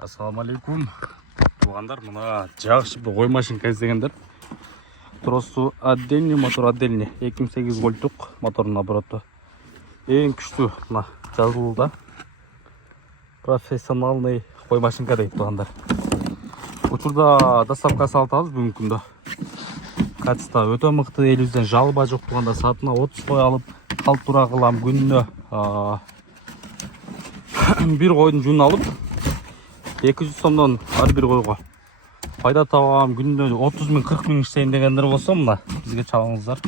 Ассалаумалейкум туғандар, мына жақсы бір ой машинка іздегендер. Тросу отдельный, мотор отдельный. 28 вольттық моторның обороты. Ең күшті мына жазылуда. Профессиональный ой машинка дейді туғандар. Учурда доставка салтабыз бүгінгі күндө. Качество өтө мыкты, элибизден жалба жок туғанда саатына 30 қой алып, калтура кылам күнүнө. Бир койдун жунун алып 200 сомдон ар бир койго пайда табам, күнүнө 30 миң 40 миң иштейин дегендер болсо мына бизге чалыңыздар.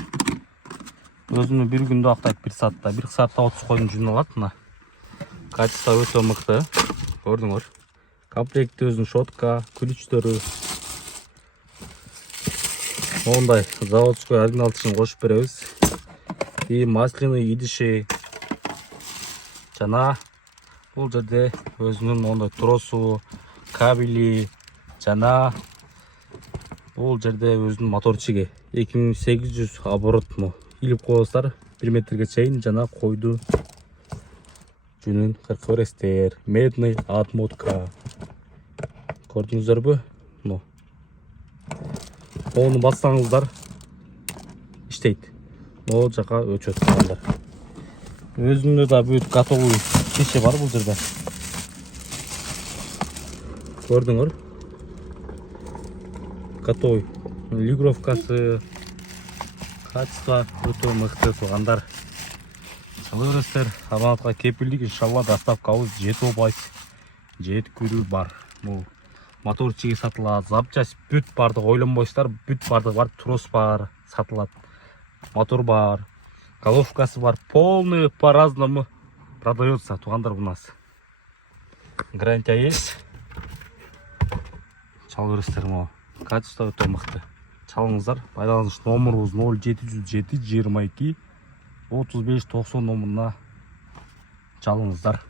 Өзүнү бир күндө актайт, бир саатта 30 койдун жунун алат. Мына качество өтө мыкты, көрдүңөр. Комплекти өзүнүн шотка, ключтөрү мондай заводской оригинал тишин кошуп беребиз. И масляный идиши жана бул жерде өзүнүн мондай тросу, кабели жана бул жерде өзүнүн моторчиги 2800 оборот илип коесуздар 1 метрге чейин жана койду жүнүн кыркы бересиздер. Медный отмотка. Көрдүңүздөрбү? Оны бассаңыздар иштейт. Могул жака өчөт тугандар. Өзүндө да бүт готовый кеше бар бул жерде. Көрдүңөр? Готовый. Лигровкасы, качество өтө мыкты тугандар. Чалырыстер, аманатка кепилдик, иншалла доставкабыз жетиопайыз жеткүрүү бар. Бул моторчиги сатылат, запчасть бүт бардык ойлонбойсуздар, бүт бардык бар, трос бар, сатылат. Мотор бар, головкасы бар, полный по-разному продается тугандар у нас. Гарантия есть. Чалырыстер мо. Качество өтө мыкты. Чалыңыздар. Пайдаланыш номерубуз 0707 22 35 90 номуруна чалыңыздар.